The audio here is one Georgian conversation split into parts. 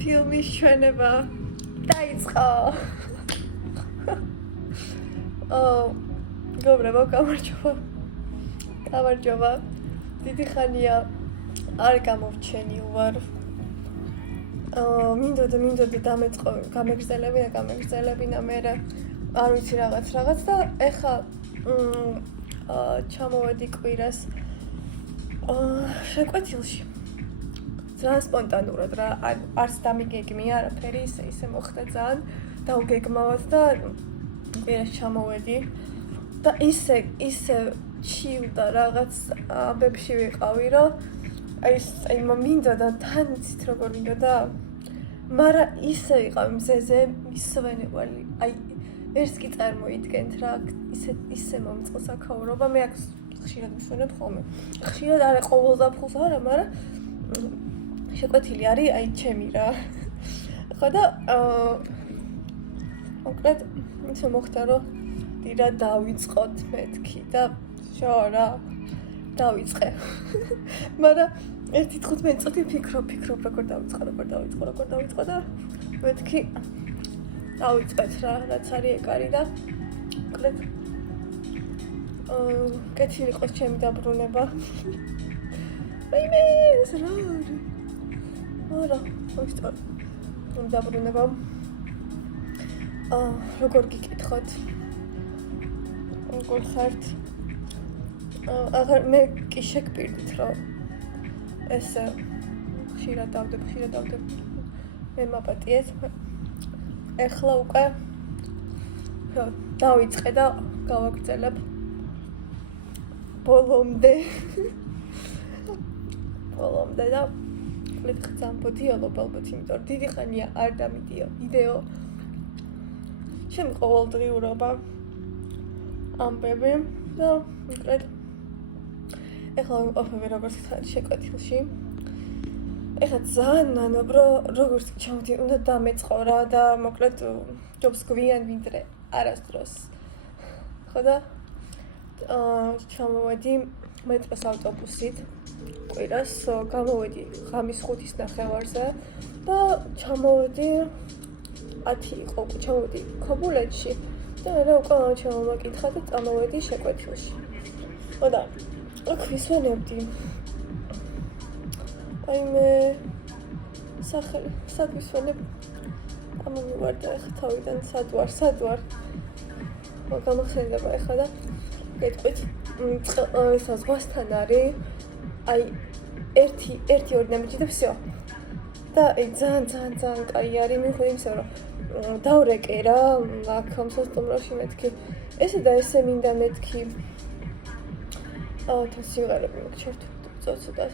ფილმის ჩვენება დაიწყო. გობრებო, გამარჯობა. დიდი ხანია არ გამოვჩენი ვარ. მინდოდა დამეწყო გამეგრძელებინა მე არ ვიცი რაღაც და ეხა ჩამოვედი კვირას შეკვეთილში. ძალიან სპონტანურად რა, არც დამიგეგმია არაფერი, ისე მოხდა ძალიან დაუგეგმავად და კვირას ჩამოვედი და ისე ჩილ და რაღაც ამბებში ვიყავი, რომ აი მინდოდა თან იცით როგორ მინდოდა, მაგრამ ისე ვიყავი მზეზე მისვენებელი, აი ერთს კი წარმოიდგენთ რა, ისე მომწყოს აქაურობა, მე აქ ხშირად მისვენებ ხოლმე. ხშირად არა ყოველდღიურად არა, მაგრამ შეკვეთილი არის აი ჩემი რა. ხო და მოკლედ ისე მოხდა რომ დირა დავიწყოთ მეთქი და შორა დავიწყე. მაგრამ 1-15 წუთი ფიქრობ როგორ დავიწყო და მეთქი დავიწყეთ რა, რაც არის ეგარი და მოკლედ კეთილი იყოს ჩემი დაბრუნება. მე ეს რა არა, ვისწორ დაბრუნება. როგორ გიკითხოთ? როგორ ხართ? აღარ მე კი შეგპირდით რომ ეს ხშირად დავდებ. მე მაპატიეთ. ეხლა უკვე დავიწყე და გავაგრძელებ ბოლომდე და ძალიან პოდიალობ ალბათ, იმიტომ რომ დიდი ხანია არ დამიდიო ვიდეო. ჩემი ყოველდღიურობა ამბები და მოკლედ ეხლა ვიმყოფები როგორც ხარ შეკვეთილში. ეხლა ძალიან ნანობ როგორც ჩამოდი უნდა დამეწყო რა და მოკლედ ჯობს გვიან ვიდრე არასდროს. ხო და ჩამოვედი მეტროს ავტობუსით კვირას, გამოვედი ღამის 5-ის ნახევარზე და ჩამოვედი 10 იყო, ჩამოვედი ქობულეთში და მე უკვე ჩამოვაკითხა და წამოვედი შეკვეთილში. ხო და აქ ვისვენებდი. აი მე სახელი სად ვისვენებ? ამოვარ და ეხა თავიდან სად ვარ? გამახსენდება ეხა და გეტყვით ეს ზღვასთან არის აი 1-2 ნაბიჯი და всё. და აი ძალიან კაი არის, მიუხედავად იმისა, რომ დავრეკე რა, აქ სამსტუმროში მეთქი. ესე და ესე მინდა მეთქი. თან სიმღერები მოგჩერთ წოცოდა.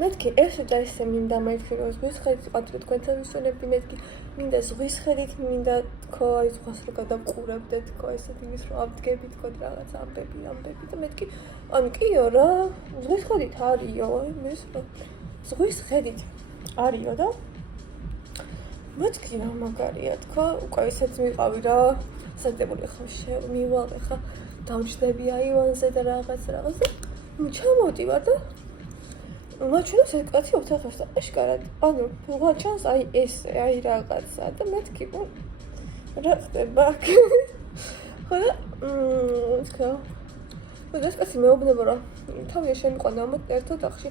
მეთქი ესე და ესე მინდა მეთქი, რომ ზღვის ხედით ყადრე თქვენთან ვისვენებდი მეთქი. მინდა ზღვის ხედით, მინდა თქო აი ზღვას რო გადავყურებდე თქო ესეთ იმის რომ ავდგები თქო რაღაც ამბები და მეთქი ანუ კიო რა ზღვის ხედით არისო იმის რომ ზღვის ხედით არისო და მეთქი რა მაგარია თქო უკვე ისეც მიყავი რა სენტებული ხომ შემივალ ხა დავჯდები აივანზე და რაღაც და ჩამოვდივარ და მაჩვენებს ეკაცი ოთახებს და აშკარად ანუ ვაჩანს აი ესე აი რაღაცა და მეთქი რა ხდება აქ ხო და თქო ეს კაცი მეუბნება რომ თავია შემიყვანა ამ ერთ ოთახში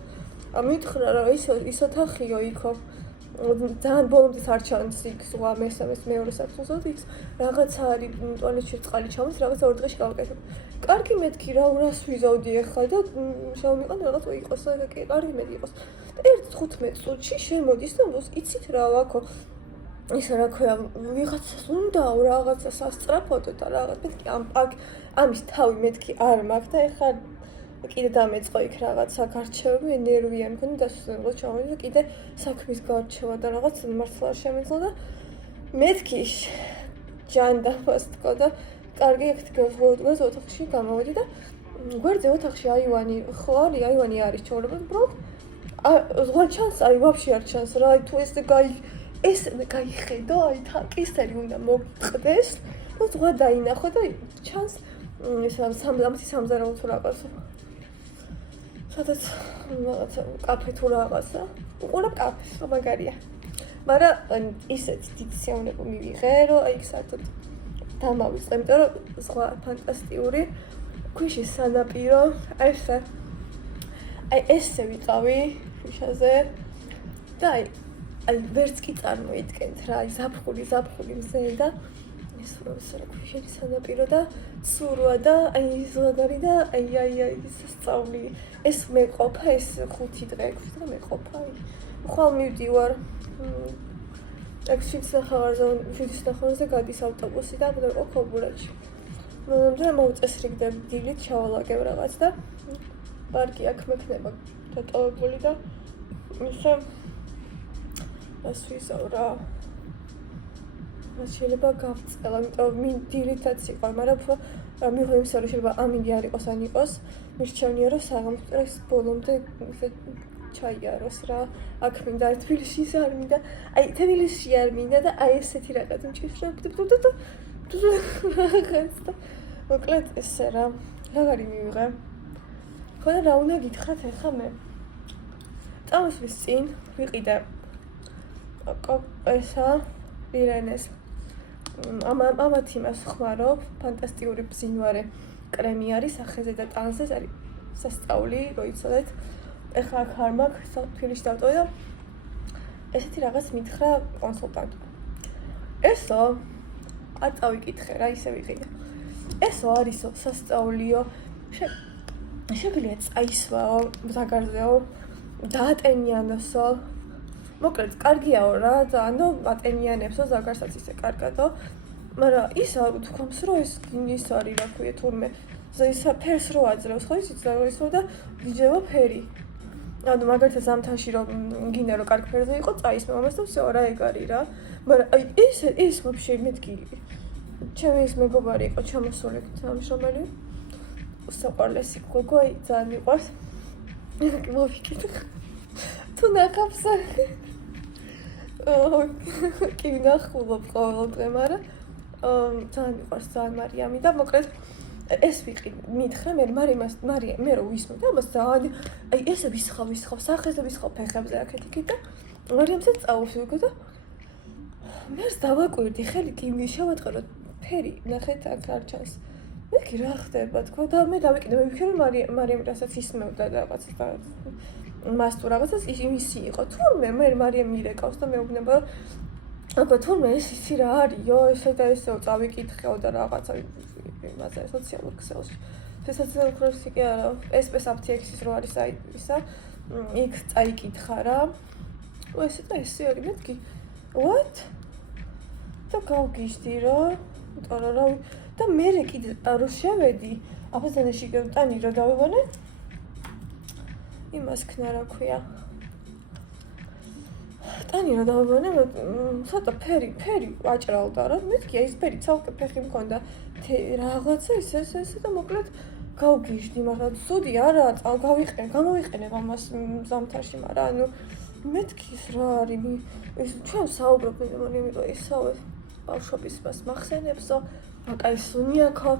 მითხრა რომ ის ოთახიო იქო ძალიან ბოლომდე არ ჩანს იქ ზღვა მესამეს მეორე საფრთხეს იქ რაღაცა არის ტუალეტში წყალი ჩამოს რაღაცა 2 დღეში გავაკეთებ კარგი მეთქი რა ურას ვიზავდი ახლა და შევმიყან რაღაც იყოს და კი კარგი მეთქი იყოს და 1-15 წუთში შემოდის და იცით რა ვაქო ისა რა ქვია ვიღაცას უნდა რაღაცა სასწრაფოდო და რაღაც მეთქი ამის თავი მეთქი არ მაქვს და ეხლა კიდე დამეწყო იქ რაღაცა გარჩევები ნერვიანი მქონდა დასუსტებულად ჩამოვედი და კიდე საქმის გარჩევა და რაღაც მართლა არ შემეძლო და მეთქი ჯანდაბას თქო და კარგი აქ გასვლოდღეს ოთახში გამოვედი და გვერდზე ოთახში აივანი ხო არის აივანი არის ჩაურებად უბრალოდ ზღვა ჩანს აი ვაფშე არ ჩანს რა თუ ეს გაიხედო აი კისერი უნდა მოგწყდეს და ზღვა დაინახო და ჩანს ეს 3 თუ რაღაცა სადაც რაღაცა კაფე თუ რაღაცა უყურებ კაფეს მაგარია მაგრამ ისეთ დიდ სიამოვნებო მივიღე, რომ აი საერთოდ დამავიწყე, იმიტომ რომ სხვა ფანტასტიკური ქვიშის სანაპირო, აი ესე ვიყავი ქვიშაზე და აი ვერც კი წარმოიდგენთ რა, აი ზაფხული მზე და ეს რა ქვიშის სანაპირო და სურვა და აი ზღარი და აი სასწაული ეს მეყოფა ეს 5 დღე მეყოფა ხვალ მივდივარ 7:30-ზე გადის ავტობუსი და ვნებო ქობურეთში მომდევნო მოვწესრიგდებ დილით ჩავალაგებ რაღაც და პარკი აქ მექნება დატოვებული და ისე ეს ვიზავ რა შეიძლება გავწელა, იმიტომ დილითაც იყო, მაგრამ მივხვდი რომ შეიძლება ამინდი არ იყოს ან იყოს, მირჩევნია რომ საღამოს ბოლომდე ჩაიაროს რა. აქ მინდა თბილისში არ მინდა, აი თბილისში არ მინდა და აი ესეთი რაღაც მჭირს რა. მოკლედ ესე რა. რაღაცი მივიღე. ხო და რა უნდა გითხრათ ახლა მე. წამოსვლის წინ ვიყიდე ესა ირენეს ამათ იმას ხმარობ, ფანტასტიკური ბზინვარე კრემი არის სახეზე და ტანზე, არის სასწაული, რო იცოდეთ. ეხლა აქ არ მაქვს, თბილისში დავტოვე და ესეთი რაღაც მითხრა კონსულტანტმა. ესო არ წავიკითხე რა, ისე ვიყიდე. ესო არისო, სასწაულიო. შეგვიძლია წაისვაო, ზაგარზეო, დაატენიანოსო. მოკლედ, კარგიაო რა, ანუ ატენიანებსო ზაგარსაც ისე კარგადო. მაგრამ ის არ უთქვამს, რომ ეს ის არის, რა ქვია, თურმე ისა ფერს რო აძლევს, ხო ისიც ისო და გიჯება ფერი. ანუ მაგალითად ზამთარში რომ გინდა რომ კარგ ფერზე იყო, წაისმე ამას და всё რა ეგ არის რა. მაგრამ აი ეს ვაფშე მეთქი. ჩემი ის მეგობარი იყო ჩამოსული სამშობელი. უსაყვარლესი გოგო, აი ძალიან მიყვარს. მოვიკითხე. თუ ნახავს კი ნახულობ ყოველდღე, მაგრამ ძალიან მიყვარს ძალიან მარიამი და მოკლედ ეს ვიყი მითხრა მე რო ვისმე და მას ძალიან აი ესე ვისხავ სახეზე ვისხავ ფეხებზე აქეთ-იქით და მარიამსაც წაუშვიგო და მერს დავაკვირდი ხელი კი შევატყერო ფერი ნახეთ აქ არ ჩანს მე კი რა ხდება თქო და მე დავიკიდე მე ვიქნე მარიამი რასაც ისმევდა და რაღაცა მას თუ რაღაცას იმისი იყო თურმე მე მარიამი ირეკავს და მეუბნება რომ აბა თურმე ეს ისი რა არისო ესე და ესეო წავიკითხეო და რაღაცა იმაზე სოციალურ ქსელში შესაძლოა უბრალოდ კი არა SPS აფთიაქის რო არის აი ისა იქ წაიკითხა რა ესე და ესე არის მეთქი what და გავგიჟდი რა იმიტომ რომ და მე კიდე რო შევედი აფასანაში ტანი რო დავივანე იმას ქნა რა ქვია ტანი რა დავივანე ცოტა ფერი აჭრალდა რა მეთქი ეს ფერი ცალკე ფეხი მქონდა რაღაცა ესე და მოკლედ გავგიჟდი მაგრამ ცუდი არა გამოვიყენებ ამას ზამთარში მაგრამ ანუ მეთქი ეს რა არის ეს ჩვენ საუბრობ მე ისავე ბავშვობის მას მახსენებსო აკაისუნიაქო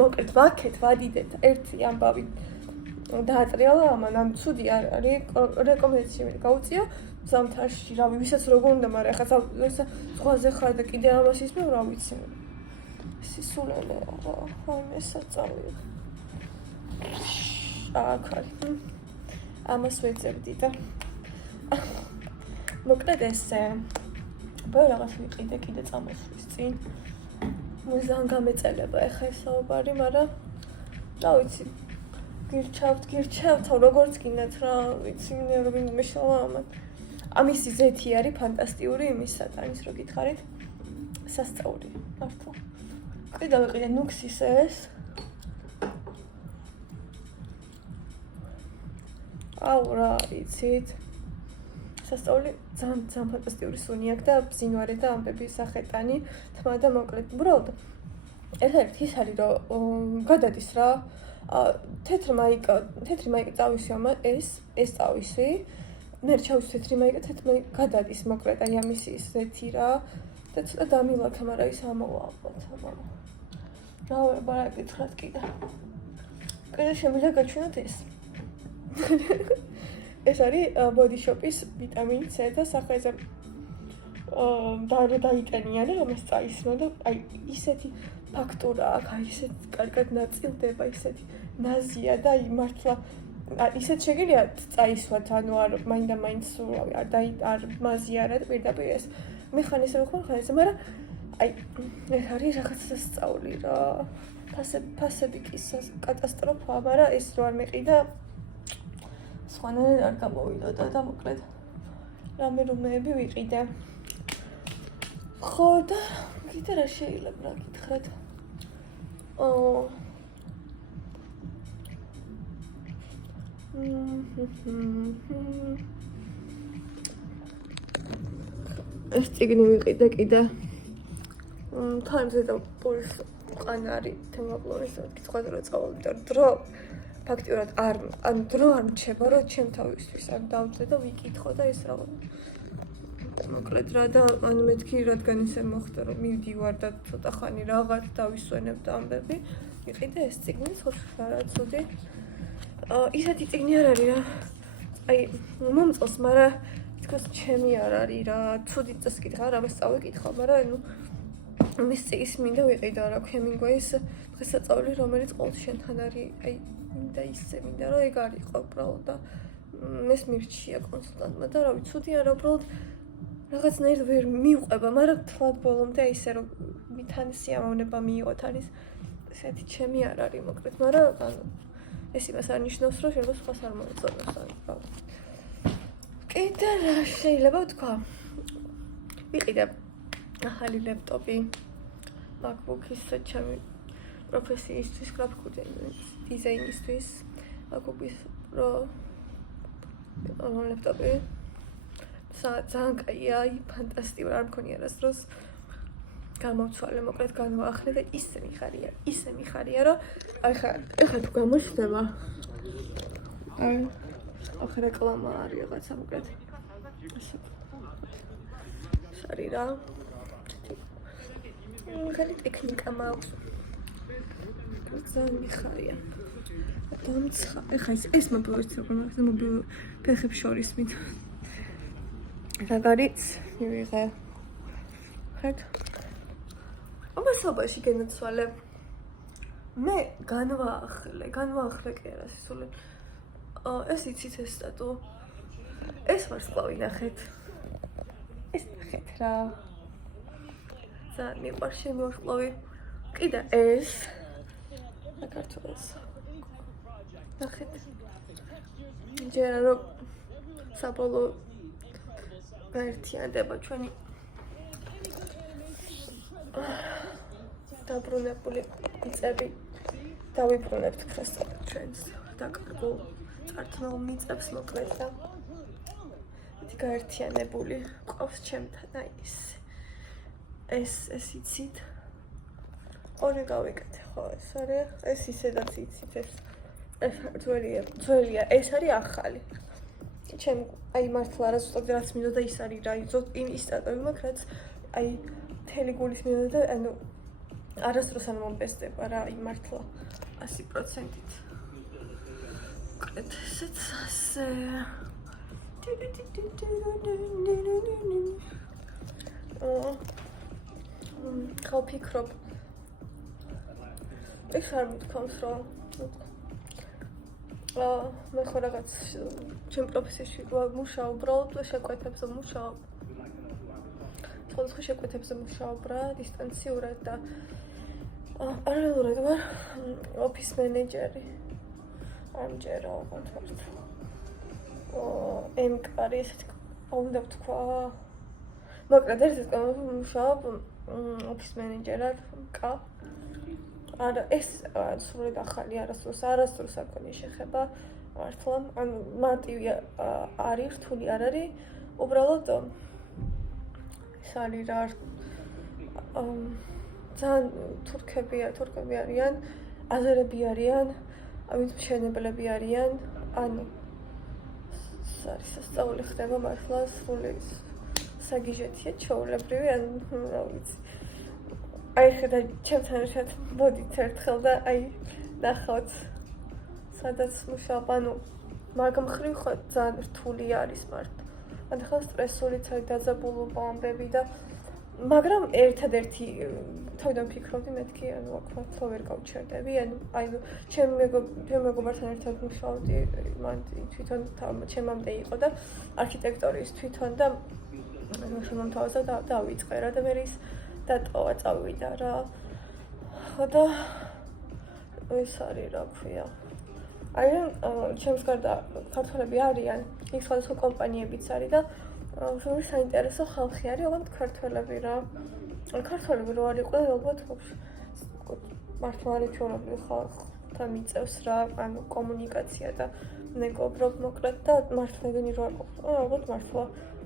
მოკლედ ვაქეთ ვადიდეთ ერთი ამბავი დაატრიალა ამან ამ ცუდი არ არის რეკომენდაცია გაუწია ზამთარში რავი ვისაც როგორ უნდა მაგრამ ახლა ზღვაზე ხარ და კიდე ამას ისმევ რა ვიცი სისულელე რა ესაწავი აქ არის ამას ვეძებდი და მოკლედ ესე ბევრ რაღაც ვიყიდე კიდე წამოსვლის წინ მუზან გამეწელება ახლა ეს საუბარი მაგრამ რა ვიცი გირჩევთ როგორც გინდათ რა ვიცი მე რომ მიშალა ამან ამისი ზეთი არის ფანტასტიკური იმის სატანის რო გითხარით სასწაული მართლა კიდე ვიყიდე ნუქსის ეს აუ რა იცით სასწაული ძალიან ფანტასტიკური სუნი აქვს და ბზინვარე და ამბების სახეტანი თმა და მოკლედ უბრალოდ ერთ-ერთი ის არის რომ გადადის რა თეთრი მაიკა წავისვი ეს წავისვი მე ჩავისვი თეთრი მაიკა გადადის მოკლედ აი ამისი ზეთი რა და ცოტა დამილაქა მაგრამ ის ამოვა ალბათ რა ვება რა გითხრათ კიდე შემიძლია გაჩვენოთ ეს არის Body Shop-ის ვიტამინი C და სახეზე დაიტენიან რომ ეს წაისმო და აი ისეთი ფაქტურა აქვს, აი ისეთი კარგად ნაწილდება, ისეთი ნაზია და აი მართლა ისეთ შეგიძლია წაისვათ, ანუ არ მაინდა-მაინც არ მაზიარად პირდაპირ ეს მეხანის რო ხარ ეს, მაგრამ აი ეს არის რაღაცა სწავლი რა. ფასები კი კატასტროფაა, მაგრამ ეს რო არ მეყიდა სხვანაირად არ გამოვიდოდა და მოკლედ რამე რომეები ვიყიდე. ხო და კიდე რა შეიძლება რა გითხრათ? ეს წიგნი ვიყიდე კიდე. თამზე და პოლის ყანარი თემაპლორის კითხვა წავიდა დრო ფაქტიურად ან დრო არ მრჩება რომ ჩემ თავისთვის არ დავწე და ვიკითხო და ეს რა მოკლედ რა და ან მეთქი რადგან ისე მოხდა რომ მივდივარ და ცოტა ხანი რაღაც დავისვენებ და ამბები ვიყიდე ეს წიგნი ხო რა ცუდი ისეთი წიგნი არ არის რა აი მომწონს მაგრამ თქოს ჩემი არ არის რა ცუდი წეს კითხა რა ვესწავლე მაგრამ ნუ მის წიგნის მინდა ვიყიდო რა ჰემინგუეის დღესასწაული რომელიც ყოველ შენთან არის აი მინდა ისე მინდა რომ ეგ არ იყო უბრალოდ და ეს მირჩია კონსტანტმა და რავი ცუდი არა უბრალოდ რაღაცნაირად ვერ მივყვება მაგრამ თვალ ბოლომდე ისე რომ თან სიამოვნება მიიღოთ არის ესეთი ჩემი არ არის მოკლედ მაგრამ ეს იმას არ ნიშნავს რომ შეიძლება სხვას არ მოეწონოს ან კიდე რა შეიძლება ვთქვა ვიყიდე ახალი ლეპტოპი MacBook-ის ჩემი პროფესიისთვის გრაფიკული დიზაინისთვის MacBook-ის პრო ლეპტოპი ძალიან კაია, ფანტასტიკური არ მქონია არასდროს გამოვცვალე, მოკლედ განვაახლე და ისე მიხარია, რომ ეხლა თუ გამოჩნდება ახლა რეკლამა არის რაღაცა მოკლედ სარი რა ხელი ტექნიკა მაქვს ძალიან მიხარია დამცხა ეხლა ეს მობილური მობილური ფეხებს შორის მით რაგარიც მივიღე ხეთ ამასობაში განაცვალე მე განვაახლე კი არა სულ ეს იცით ეს სტატუ ეს ვარსკვლავი ნახეთ ეს ნახეთ რა ძალიან მიყვარს ჩემი ვარსკვლავი კიდე ეს საქართველოს ნახეთ ჯერ რომ საბოლოო გაერთიანდება ჩვენი დაბრუნებული მიწები დავიბრუნებთ ქრისტიანულ ჩვენს დაკარგულ წარქმულ მიწებს მოკლედ დაეთი გაერთიანებული ყავს ჩემთან აი ეს იცით ორი გავიკეთე ხო ეს არის ეს ისედაც იცით ეს ძველია ეს არის ახალი ჩემ აი მართლა რა ზუსტად რაც მინდოდა ის არის რა ის სტატუები მაქვს რაც აი მთელი გულის მინდოდა და ანუ არასდროს არ მომპესდება რა აი მართლა 100%-ით ესეც ასე ხო ფიქრობ ეს არ მithქვამს რომ მე ხო რაღაც ჩემ პროფესიაში მუშაობ უბრალოდ შეკვეთებზე მუშაობ სხვადასხვა შეკვეთებზე მუშაობ რა დისტანციურად და პარალელურად ვარ ოფის მენეჯერი არ მჯერა კონტრაქტ ემკარი ესეთი უნდა ვთქვა მაგრამ ერთად მუშაობ ოფის მენეჯერად კა არა ეს სრულად ახალი არასდროს არ ქონია შეხება მართლა ან მარტივი არის რთული არ არის უბრალოდ ეს არის რა ძალიან თურქები არიან აზერები არიან ვინც მშენებლები არიან ანუ არის სასწაული ხდება მართლა სრული საგიჟეთია ჩაოლებრივი ან რა ვიცი აი ხედა ჩემთან ერთად მოდით ერთხელ და აი ნახავთ სადაც მუშაობ ანუ მაგრამ ხრივ ხო ძალიან რთული არის მართლა ხან სტრესული დაძაბულობა ამბები და მაგრამ ერთადერთი თავიდან ვფიქრობდი მეთქი ანუ აქ მართლა ვერ გავჩერდები ანუ ჩემი მეგობართან ერთად მუშაობდი მან თვითონ ჩემამდე იყო და არქიტექტორის თვითონ და შემომთავაზა და დავიწყე რა და მე ის დატოვა წავიდა რა ხო და ეს არის რა ქვია ჩემს გარდა ქართველები არიან იქ სხვადასხვა კომპანიებიც არის და really საინტერესო ხალხი არის, ალბათ ქართველები რა. ქართველები რო არ იყვნენ, ალბათ მართლა არის ჩვეულებრივ ხალხთან მიწევს რა, ანუ კომუნიკაცია და მეგობრობ მოკლედ და მართლა ეგენი რო არ ყოფილიყო, ალბათ მართლა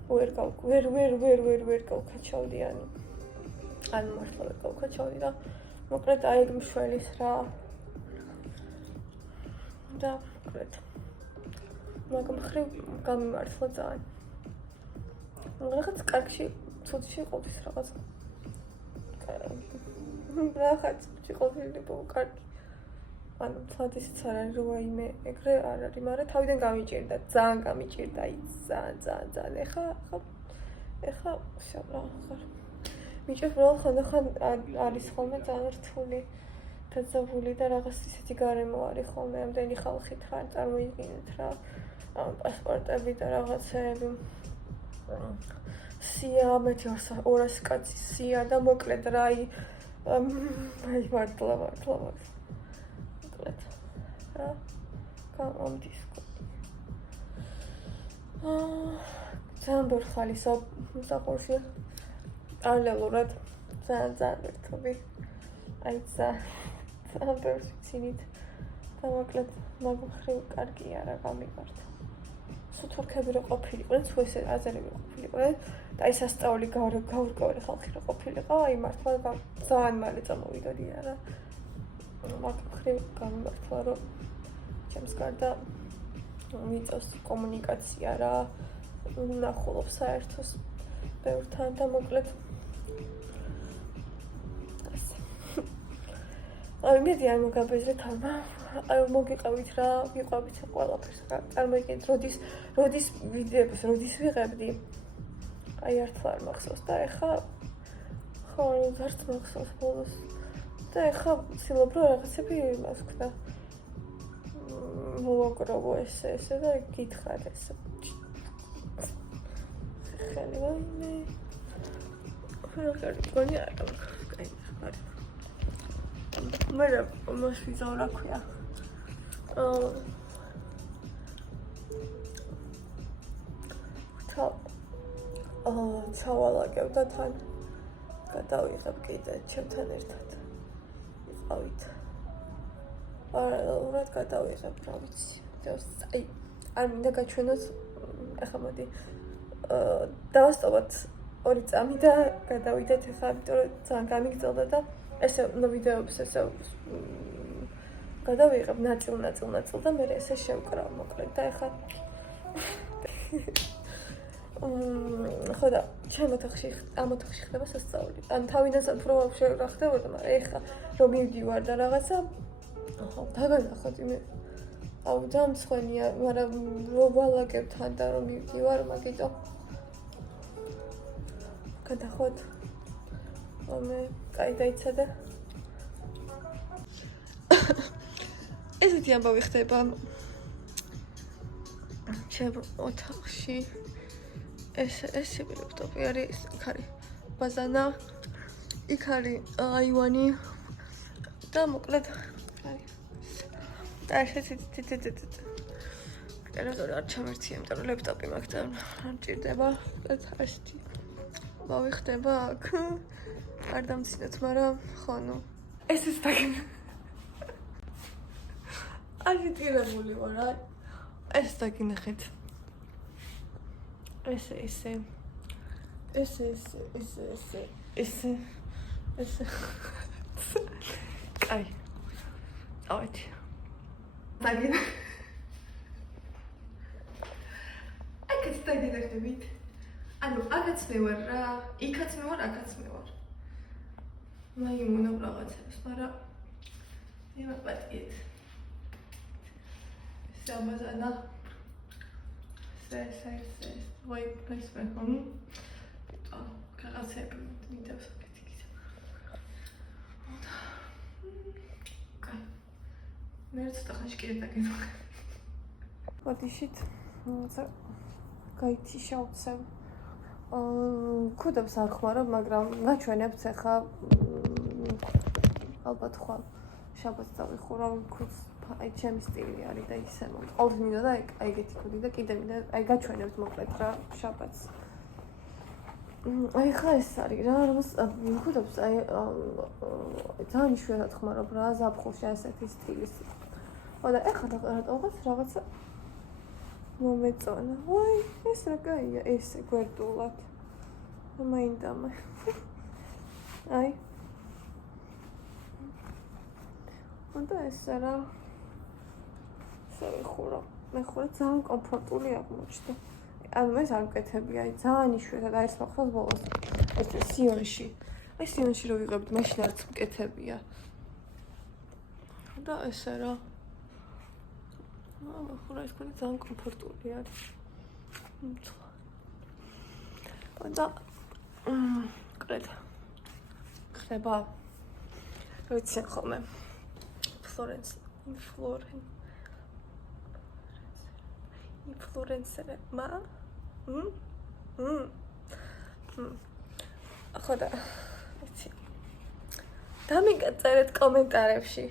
ვერ გავქაჩავდი ანუ მართლა ვერ გავქაჩავდი და მოკლედ აი ეგ მშველის რა. და მოკლედ მაგ მხრივ გამიმართლა ძალიან. რაღაც კარგში ცუდში ყოფის რაღაც ყოფილი კარგი ანუ თვად ისიც არ არის რომ აიმე ეგრე არ არის მაგრამ თავიდან გამიჭირდა ძალიან გამიჭირდა აი ძალიან ეხა всё რა ხარ მიჭირს რომ ხანდახან არის ხოლმე ძალიან რთული დაძაბული და რაღაც ისეთი გარემო არის ხოლმე ამდენი ხალხით ხარ წარმოიდგინეთ რა პასპორტები და რაღაცები სია მეთქი 200 კაცი სია და მოკლედ რა აი მართლა მოკლედ რა გამომდის ძალიან ბევრ ხალი საფორში პარალელურად ძალიან ერთობი აი ძალიან ბევრ ცინით და მოკლედ მაგ მხრივ კარგია რა გამიგარდა თურქები რო ყოფილიყვნენ, თუ ესე აზერები ყოფილიყვნენ და აი სასწაული გაურკვეველი ხალხი რო ყოფილიყო, აი მართლა ძალიან მალე წამოვიდოდია რა. მაგ მხრივ გამიმართლა რომ ჩემს გარდა მიწევს კომუნიკაცია რა, ნახულობ საერთოს ბევრთან და მოკლედ აი მე არ მოგაბეზრეთ ამა აი მოგიყავით რა, ვიყვებით ყველაფერს რა. წარმოიდგინეთ, როდის ვიდეოს, როდის ვიღებდი. აი ერთლა არ მახსოვს და ეხა ხო, არც მახსოვს ბოლოს. და ეხა ვცდილობ რომ რაღაცები იმას ვქნა. მოვაგროვო ესე და გითხრათ ესე. ხელი ვაიმე. ხელი გონი არ კაი, არის. მე მოსვიზო რა ქვია. ჩავალაგებ და თან გადავიღებ კიდე ჩემთან ერთად ვიყავით პარალელურად გადავიღებ რა ვიცი აი არ მინდა გაჩვენოს ახლა მოდი დავასწავლოთ 2 წამი და გადავიდეთ ახლა იმიტომ რომ ძალიან გამიგრძელდა და ესე ვიდეოებს ესე გადავიღებ ნაწილ და მე ესე შევკრავ მოკლედ და ახლა ხო და ჩემ ოთახში ხდება სასწაული. ან თავიდან უფრო ვაფშე რა ხდებოდა, მაგრამ ეხლა რომ მივდივარ და რაღაცა აჰა, დაგანახოთ იმე აუ დამცხვენია, მაგრამ რომ ვალაგებ თან და რომ მივდივარ, მაგიტო გადახოთ. მე კაი დაიცადა. ესეთი ამბავი ხდება ჩემ ოთახში. ეს ლეპტოპი არის, იქ არის ბაზანა, იქ არის აივანი და მოკლედ არის. და ესეთი ტელევიზორი არ ჩამერთია, იმიტომ რომ ლეპტოპი მაქვს და არ ჭირდება. ესეთი ამბავი ხდება აქ. არ დამცინოთ, მაგრამ ხო ნუ ეს დაგინახეთ. აგიტირებული ვარ, აი. ეს დაგინახეთ. ესე. კაი. ავეთი. დაგინახეთ. აქაც დაგინახებით. ანუ აქაც მე ვარ რა, იქაც მე ვარ, აქაც მე ვარ. მაიმუნო რაღაცებს, მაგრამ იმაპატიეთ. საბაზანა. ვაი, ეს მე რაღაცები მიდევს აკეთიკით. კაი. მე ცოტა ხანში კიდე დაგეძახე. ბოდიშით გაითიშავცემ. ქუდებს არ ხმარო, მაგრამ გაჩვენებთ ახლა ალბათ ხვალ შაბათს დავიხურავ ქუდს. აი ჩემი სტილი არის და ისე მომწ. ყოველთვის მინდა და აი ეგეთი ქუდი და კიდე მინდა აი გაჩვენებთ მოკლედ რა შაბათს. აი ხა ეს არის რა რომელს ქუდებს აი ძალიან იშვიათად ხმარობ რა ზაფხულში ასეთი სტილის. და ეხლა რაღაცა მომეწონა. ვაი, ეს რა კაია, ესე გვერდულად. მაინდა. აი. და ეს რა შევიხურო. მე ხურა ძალიან კომფორტული აღმოჩნდა. ანუ ეს არ მკეთები, აი ძალიან იშვიათად არის მახსოვს ბოლოს. ეს სიონში. აი სიონში რო ვიღებთ, მაშინ არც მკეთებია. და ესე რა ხურა ეს კონი ძალიან კომფორტული არის. და კრედა. ხდება. ვიცი ხოლმე. Influencer ma? ხოდა ვიცი. დამიგაწერეთ კომენტარებში.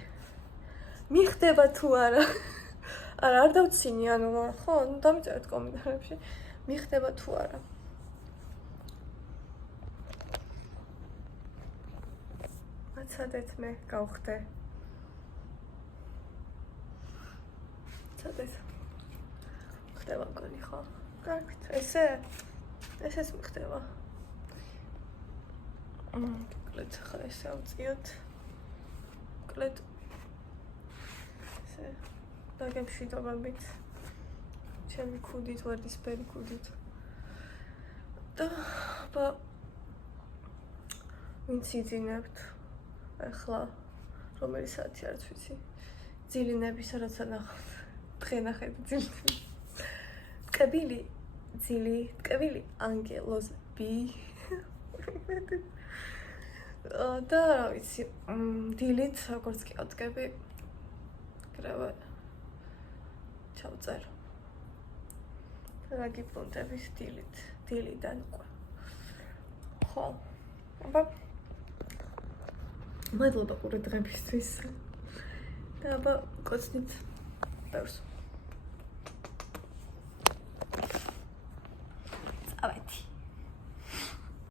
მიხდება თუ არა? არ დავცინი ანუ ხო, დამიწერეთ კომენტარებში. მიხდება თუ არა? მაცადეთ მე გავხდე. ცადეთ. ხდება მგონი ხო? კარგით, ესეც მიხდება. კლეთ ხა ესე ავწიოთ. კლეთ ესე დაგემშვიდობებით. ჩემი ქუდით, ვარდისფერი ქუდით. და ვინც იძინებთ ახლა რომელი საათი არც ვიცი. ძილინების როცა ნახავთ. დღე ნახეთ ძილინები. ტკბილი ანგელოს ბი. და რა ვიცი, დილით როგორც კი ავტკები, კრავა ჩავწერო. რა გიბრუნდების დილიდან უკვე. ხო. აბა მადლობა ყურადღებისთვის. და აბა გოცნით ბევრს.